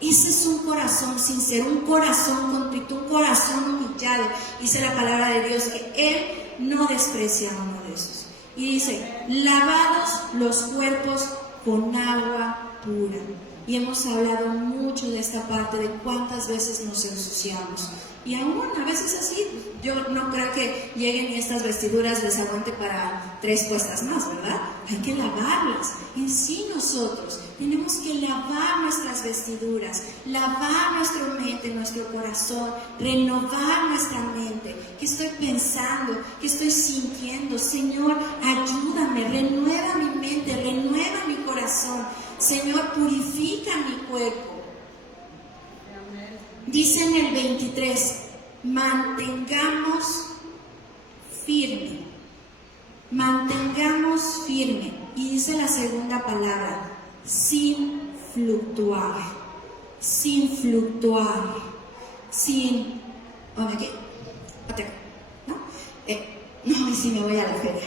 Ese es un corazón sincero, un corazón contrito, un corazón humillado. Dice la palabra de Dios que Él no desprecia a uno de esos. Y dice, lavados los cuerpos con agua pura. Y hemos hablado mucho de esta parte de cuántas veces nos ensuciamos. Y aún a veces así, yo no creo que lleguen y estas vestiduras les aguante para 3 puestas más, ¿verdad? Hay que lavarlas. En sí nosotros tenemos que lavar nuestras vestiduras, lavar nuestra mente, nuestro corazón, renovar nuestra mente. ¿Qué estoy pensando? ¿Qué estoy sintiendo? Señor, ayúdame, renueva mi mente, renueva mi corazón. Señor, purifica mi cuerpo. Dice en el 23, mantengamos firme. Y dice la segunda palabra, sin fluctuar. No, y si me voy a la feria,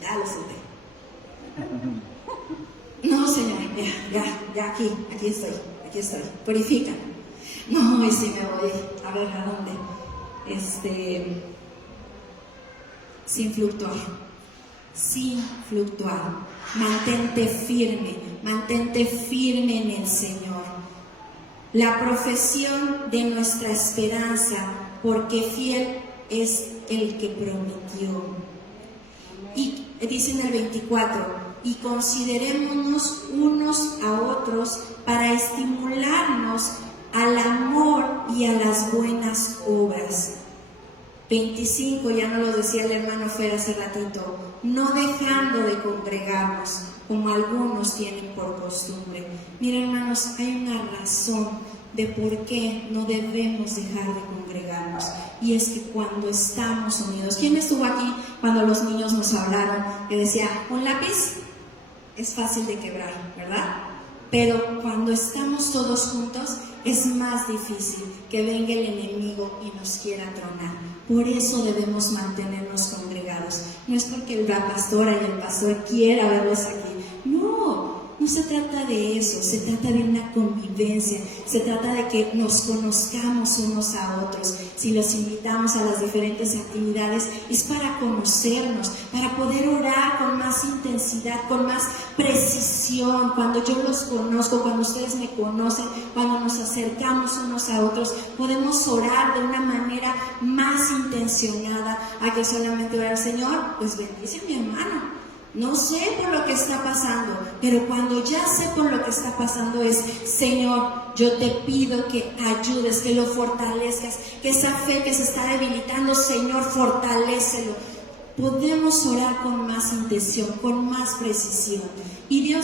ya lo senté. No, Señor, ya aquí estoy, purifica. No, y si me voy, a ver, ¿a dónde? Sin fluctuar. Mantente firme en el Señor. La profesión de nuestra esperanza, porque fiel es el que prometió. Y dice en el 24, y considerémonos unos a otros para estimularnos al amor y a las buenas obras. 25, ya nos lo decía el hermano Fer hace ratito, no dejando de congregarnos, como algunos tienen por costumbre. Miren, hermanos, hay una razón de por qué no debemos dejar de congregarnos, y es que cuando estamos unidos, ¿quién estuvo aquí cuando los niños nos hablaron? Que decía, un lápiz es fácil de quebrar, ¿verdad? Pero cuando estamos todos juntos es más difícil que venga el enemigo y nos quiera tronar. Por eso debemos mantenernos congregados. No es porque la pastora y el pastor quiera verlos aquí. No, No se trata de eso, se trata de una convivencia, se trata de que nos conozcamos unos a otros. Si los invitamos a las diferentes actividades es para conocernos, para poder orar con más intensidad, con más precisión. Cuando yo los conozco, cuando ustedes me conocen, cuando nos acercamos unos a otros, podemos orar de una manera más intencionada a que solamente orar, Señor, pues bendice a mi hermano. No sé por lo que está pasando, pero cuando ya sé por lo que está pasando es, Señor, yo te pido que ayudes, que lo fortalezcas, que esa fe que se está debilitando, Señor, fortalécelo. Podemos orar con más intención, con más precisión. Y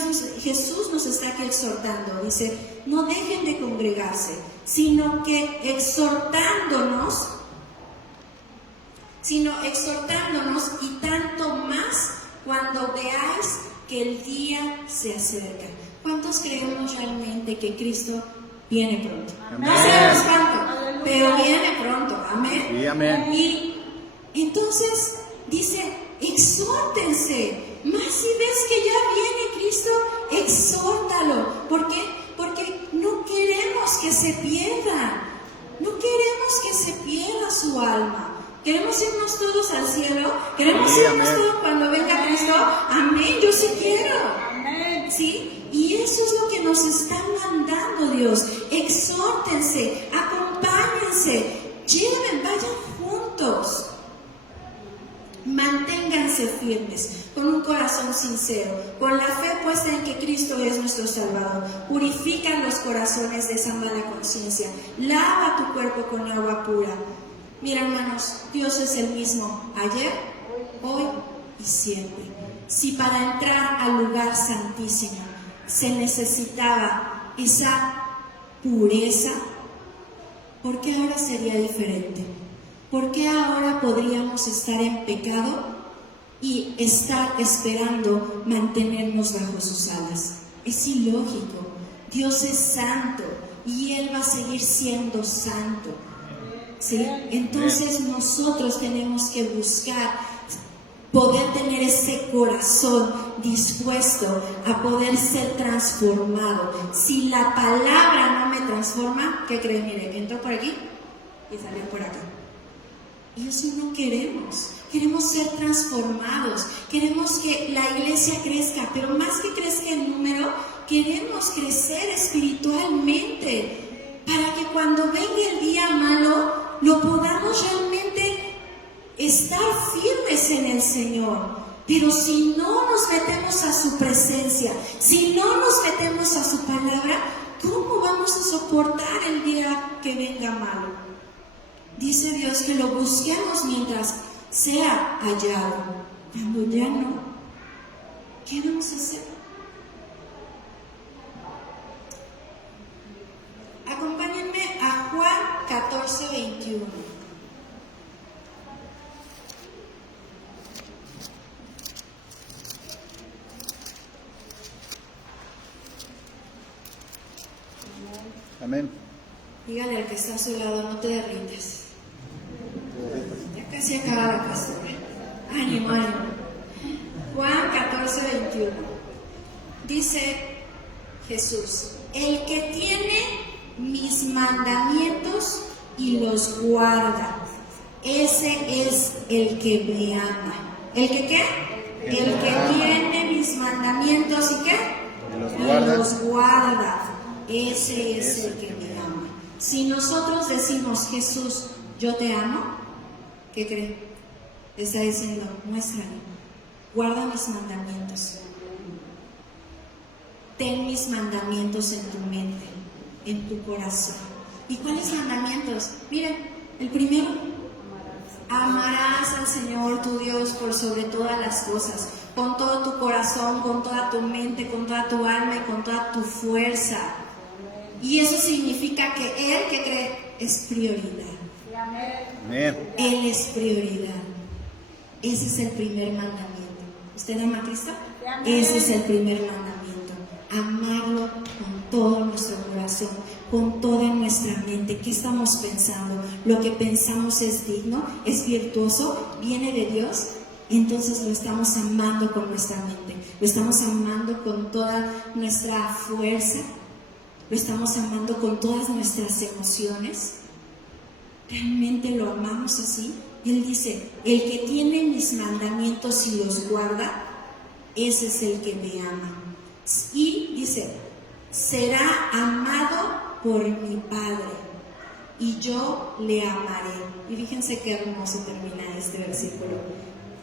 Jesús nos está aquí exhortando, dice, no dejen de congregarse, sino exhortándonos y tanto más cuando veáis que el día se acerca. ¿Cuántos creemos realmente que Cristo viene pronto? Amén. No sabemos cuánto, pero viene pronto. Amén. Sí, amén. Y entonces dice, exhórtense. Más si ves que ya viene Cristo, exhórtalo. ¿Por qué? Porque no queremos que se pierda. No queremos que se pierda su alma. ¿Queremos irnos todos al cielo? ¿Queremos irnos todos cuando venga Cristo? Amén, yo sí quiero. Amén. ¿Sí? Y eso es lo que nos está mandando Dios. Exhórtense, acompáñense, vayan juntos. Manténganse firmes, con un corazón sincero, con la fe puesta en que Cristo es nuestro Salvador. Purifica los corazones de esa mala conciencia. Lava tu cuerpo con agua pura. Mira, hermanos, Dios es el mismo ayer, hoy y siempre. Si para entrar al lugar santísimo se necesitaba esa pureza, ¿por qué ahora sería diferente? ¿Por qué ahora podríamos estar en pecado y estar esperando mantenernos bajo sus alas? Es ilógico. Dios es santo y Él va a seguir siendo santo. ¿Sí? Entonces nosotros tenemos que buscar poder tener ese corazón dispuesto a poder ser transformado. Si la palabra no me transforma, ¿qué creen? Mire, entró por aquí y salió por acá. Y eso no queremos. Queremos ser transformados. Queremos que la iglesia crezca, pero más que crezca en número, queremos crecer espiritualmente para que cuando venga el día malo lo podamos realmente estar firmes en el Señor. Pero si no nos metemos a su presencia, si no nos metemos a su palabra, ¿cómo vamos a soportar el día que venga malo? Dice Dios que lo busquemos mientras sea hallado. Cuando ya no, ¿qué vamos a hacer? Acompáñenme a Juan 14:21. Amén. Dígale al que está a su lado, no te derrites. Ya casi acaba la pastora. Ánimo, ánimo. Juan 14:21. Dice Jesús, el que tiene mis mandamientos y los guarda, ese es el que me ama. ¿El que qué? El que tiene mis mandamientos y qué? Y los guarda. Ese es el que me ama. Si nosotros decimos, Jesús, yo te amo, ¿qué cree? Está diciendo, muéstrame, guarda mis mandamientos. Ten mis mandamientos en tu mente, en tu corazón. ¿Y cuáles mandamientos? Miren, el primero, amarás al Señor tu Dios por sobre todas las cosas, con todo tu corazón, con toda tu mente, con toda tu alma y con toda tu fuerza. Y eso significa que Él, ¿qué cree? Es prioridad. Amén. Él es prioridad. Ese es el primer mandamiento. ¿Usted ama a Cristo? Ese es el primer mandamiento. Amarlo con todo nuestro corazón, con toda nuestra mente. ¿Qué estamos pensando? ¿Lo que pensamos es digno? ¿Es virtuoso? ¿Viene de Dios? entonces lo estamos amando con nuestra mente, lo estamos amando con toda nuestra fuerza, lo estamos amando con todas nuestras emociones. ¿Realmente lo amamos así? Y Él dice, el que tiene mis mandamientos y los guarda, ese es el que me ama. Y dice, será amado por mi Padre, y yo le amaré. Y fíjense qué hermoso termina este versículo.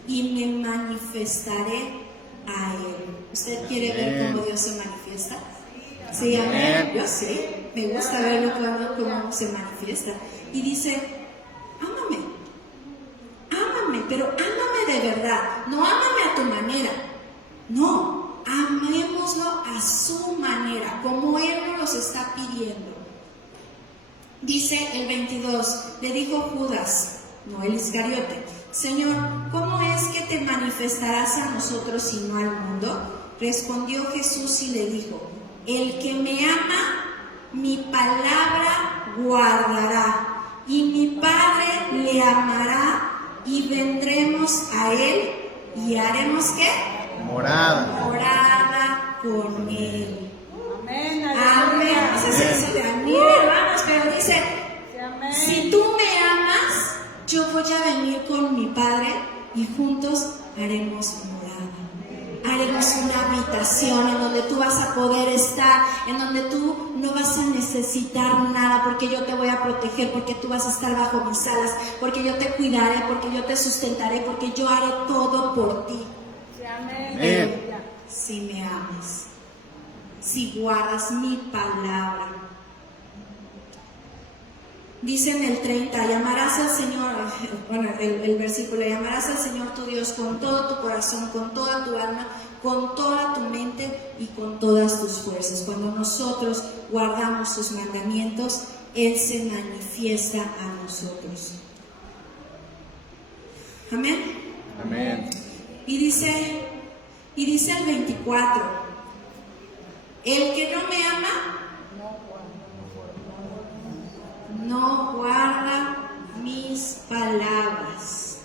Y me manifestaré a Él. ¿Usted quiere ver cómo Dios se manifiesta? Sí, amén. Yo sé, me gusta verlo cómo se manifiesta. Y dice, ámame, pero ámame de verdad. No ámame a tu manera. No, amémoslo a su manera, como Él nos está pidiendo. Dice el 22, le dijo Judas, no el Iscariote, Señor, ¿cómo es que te manifestarás a nosotros y no al mundo? Respondió Jesús y le dijo, el que me ama, mi palabra guardará, y mi Padre le amará, y vendremos a Él, y haremos ¿qué? Morada con Él. Amén. Amén. No sé si eso de mí, hermanos, pero dice, si tú me amas, yo voy a venir con mi Padre y juntos haremos morada. Haremos una habitación en donde tú vas a poder estar, en donde tú no vas a necesitar nada, porque yo te voy a proteger, porque tú vas a estar bajo mis alas, porque yo te cuidaré, porque yo te sustentaré, porque yo haré todo por ti. Pero si me amas, si guardas mi palabra. Dice en el 30, llamarás al Señor, bueno, el versículo, llamarás al Señor tu Dios con todo tu corazón, con toda tu alma, con toda tu mente y con todas tus fuerzas. Cuando nosotros guardamos sus mandamientos, Él se manifiesta a nosotros. Amén. Amén. Y dice el 24, el que no me ama, no guarda mis palabras.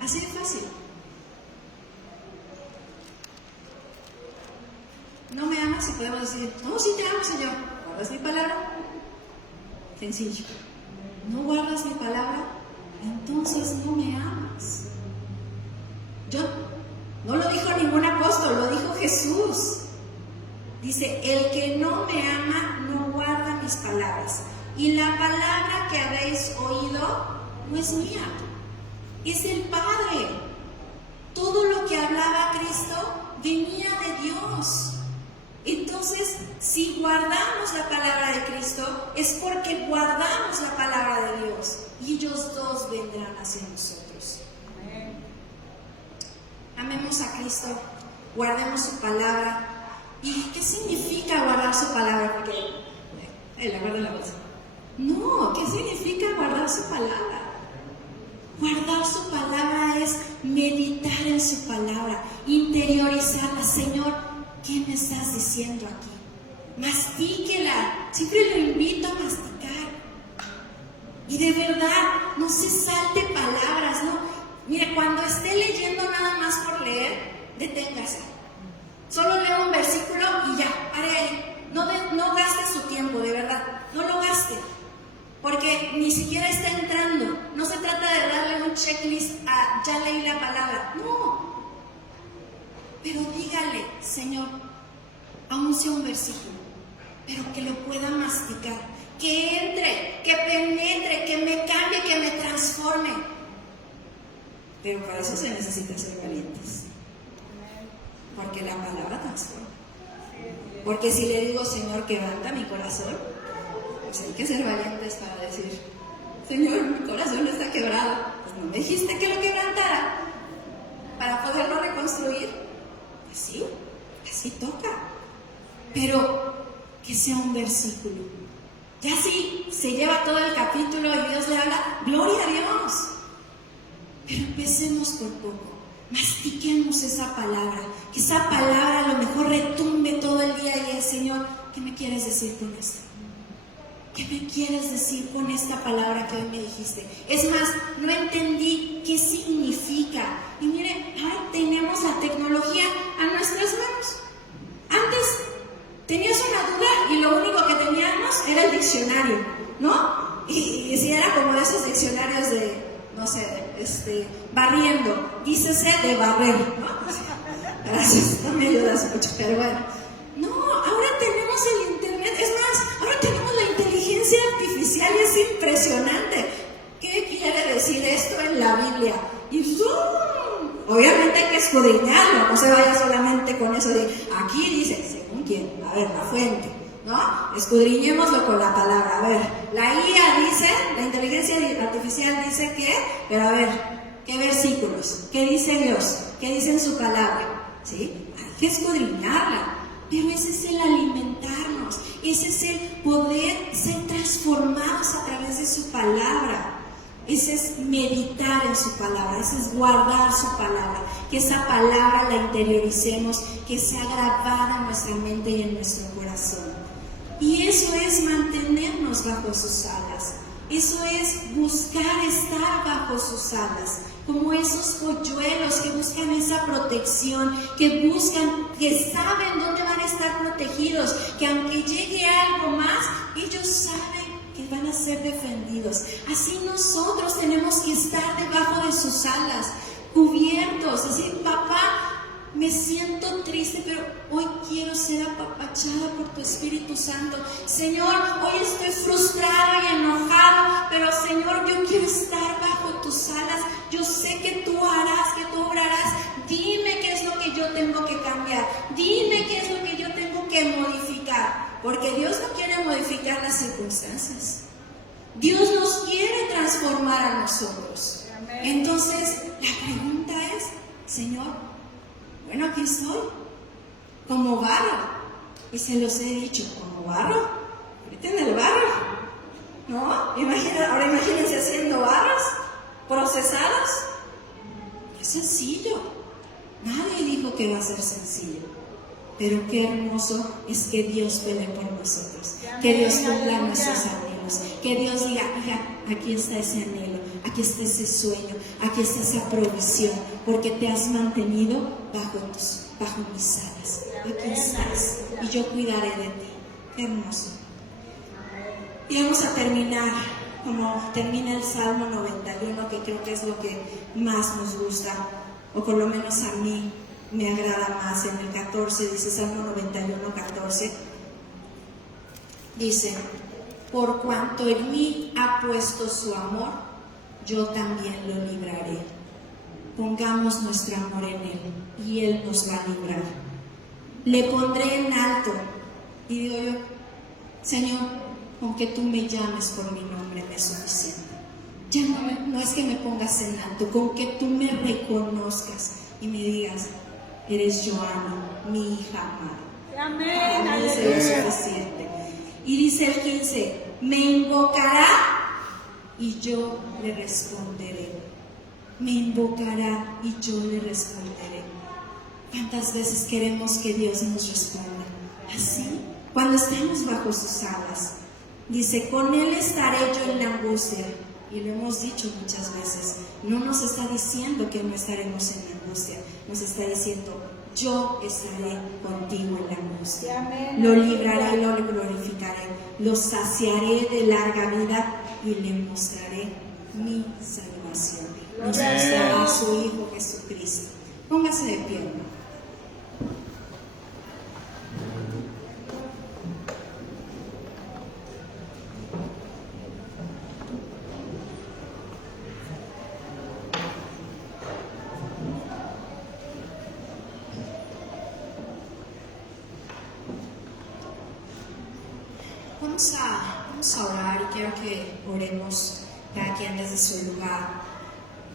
Así de fácil. No me amas y podemos decir, no, sí te amo, Señor. ¿Guardas mi palabra? Sencillo. ¿No guardas mi palabra? Entonces no me amas. No lo dijo ningún apóstol, lo dijo Jesús. Dice, el que no me ama no guarda mis palabras. Y la palabra que habéis oído no es mía, es del Padre. Todo lo que hablaba Cristo venía de Dios. Entonces, si guardamos la palabra de Cristo, es porque guardamos la palabra de Dios. Y ellos dos vendrán hacia nosotros. Amemos a Cristo, guardemos su palabra. ¿Y qué significa guardar su palabra? Porque la guarda la bolsa. No, ¿qué significa guardar su palabra? Guardar su palabra es meditar en su palabra, interiorizarla. Señor, ¿qué me estás diciendo aquí? Mastíquela. Siempre lo invito a masticar. Y de verdad, no se salte palabras, ¿no? Mire, cuando esté leyendo nada más por leer, deténgase. Solo leo un versículo y ya, pare ahí. No gaste su tiempo, de verdad. No lo gaste. Porque ni siquiera está entrando. No se trata de darle un checklist a ya leí la palabra. No. Pero dígale, Señor, aún sea un versículo, pero que lo pueda masticar, que entre, que penetre, que me cambie, que me transforme. Pero para eso se necesita ser valientes. Porque la palabra transforma. Porque si le digo, Señor, quebranta mi corazón, pues hay que ser valientes para decir, Señor, mi corazón está quebrado. Pues no me dijiste que lo quebrantara para poderlo reconstruir. Pues sí, así toca. Pero que sea un versículo. Ya si se lleva todo el capítulo y Dios le habla, gloria a Dios. Pero empecemos por poco. Mastiquemos esa palabra. Que esa palabra a lo mejor retumbe todo el día y el Señor, ¿qué me quieres decir con esto? ¿qué me quieres decir con esta palabra que hoy me dijiste? Es más, no entendí qué significa. Y mire, tenemos la tecnología a nuestras manos. Antes tenías una duda y lo único que teníamos era el diccionario, ¿no? Y si era como de esos diccionarios de, no sé, barriendo, dícese de barrer, ¿no? Gracias, no me ayudas mucho, pero bueno. No, ahora tenemos el internet, es más, ahora tenemos la inteligencia artificial y es impresionante. ¿Qué quiere decir esto en la Biblia? Y ¡zum! Obviamente hay que escudriñarlo, no se vaya solamente con eso de aquí dice, según quién, a ver, la fuente, ¿no? Escudriñémoslo con la palabra. A ver, la IA dice, la inteligencia artificial dice que, pero a ver, ¿qué versículos? ¿Qué dice Dios? ¿Qué dice en su palabra? ¿Sí? Hay que escudriñarla. Pero ese es el alimentarnos, ese es el poder ser transformados a través de su palabra. Ese es meditar en su palabra, ese es guardar su palabra, que esa palabra la interioricemos, que sea grabada en nuestra mente y en nuestro corazón. Y eso es mantenernos bajo sus alas, eso es buscar estar bajo sus alas, como esos polluelos que buscan esa protección, que buscan, que saben dónde van a estar protegidos, que aunque llegue algo más, ellos saben que van a ser defendidos. Así nosotros tenemos que estar debajo de sus alas, cubiertos. Así, papá, me siento triste, pero hoy quiero ser apapachada por tu Espíritu Santo. Señor, hoy estoy frustrado y enojado, pero Señor, yo quiero estar bajo tus alas. Yo sé que tú harás, que tú obrarás. Dime qué es lo que yo tengo que cambiar. Dime qué es lo que yo tengo que modificar. Porque Dios no quiere modificar las circunstancias. Dios nos quiere transformar a nosotros. Entonces, la pregunta es, Señor, bueno, aquí estoy, como barro. Y se los he dicho, como barro. Ahorita en el barro, ¿no? Ahora imagínense haciendo barros procesados. Es sencillo. Nadie dijo que va a ser sencillo. Pero qué hermoso es que Dios pelee por nosotros, que Dios cumpla nuestros anhelos, que Dios diga, hija, aquí está ese anhelo, aquí está ese sueño, aquí está esa provisión, porque te has mantenido bajo mis alas. Aquí estás y yo cuidaré de ti. Qué hermoso. Y vamos a terminar como termina el Salmo 91, que creo que es lo que más nos gusta, o por lo menos a mí me agrada más. En el 14 dice, Salmo 91, 14, dice, por cuanto en mí ha puesto su amor, yo también lo libraré. Pongamos nuestro amor en Él y Él nos va a librar. Le pondré en alto. Y digo yo, Señor, con que tú me llames por mi nombre me es suficiente. Ya no es que me pongas en alto, con que tú me reconozcas y me digas, eres Joana, mi hija amada. Amén. Para mí es lo suficiente. Y dice el 15, me invocará y yo le responderé. Me invocará y yo le responderé. ¿Cuántas veces queremos que Dios nos responda? Así, cuando estemos bajo sus alas. Dice, con Él estaré yo en la angustia. Y lo hemos dicho muchas veces. No nos está diciendo que no estaremos en la angustia. Nos está diciendo, yo estaré contigo en la angustia. Amén. Lo libraré y lo glorificaré. Lo saciaré de larga vida y le mostraré mi salvación. Nos mostrará a su Hijo Jesucristo. Póngase de pie, ¿no? Vamos a orar y quiero que oremos cada quien desde su lugar,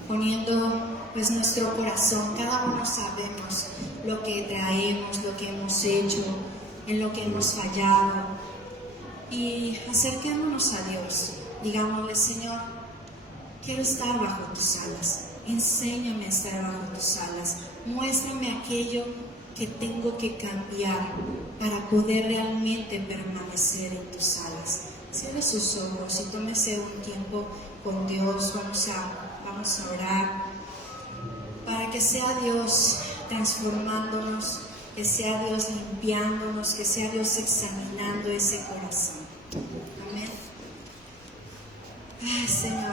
poniendo pues nuestro corazón. Cada uno sabemos lo que traemos, lo que hemos hecho, en lo que hemos fallado, y acerquémonos a Dios. Digámosle, Señor, quiero estar bajo tus alas, enséñame a estar bajo tus alas, muéstrame aquello que tengo que cambiar para poder realmente permanecer en tus alas. cierre sus ojos y tómese un tiempo con Dios. Vamos a orar para que sea Dios transformándonos, que sea Dios limpiándonos, que sea Dios examinando ese corazón. Amén. Ay, Señor.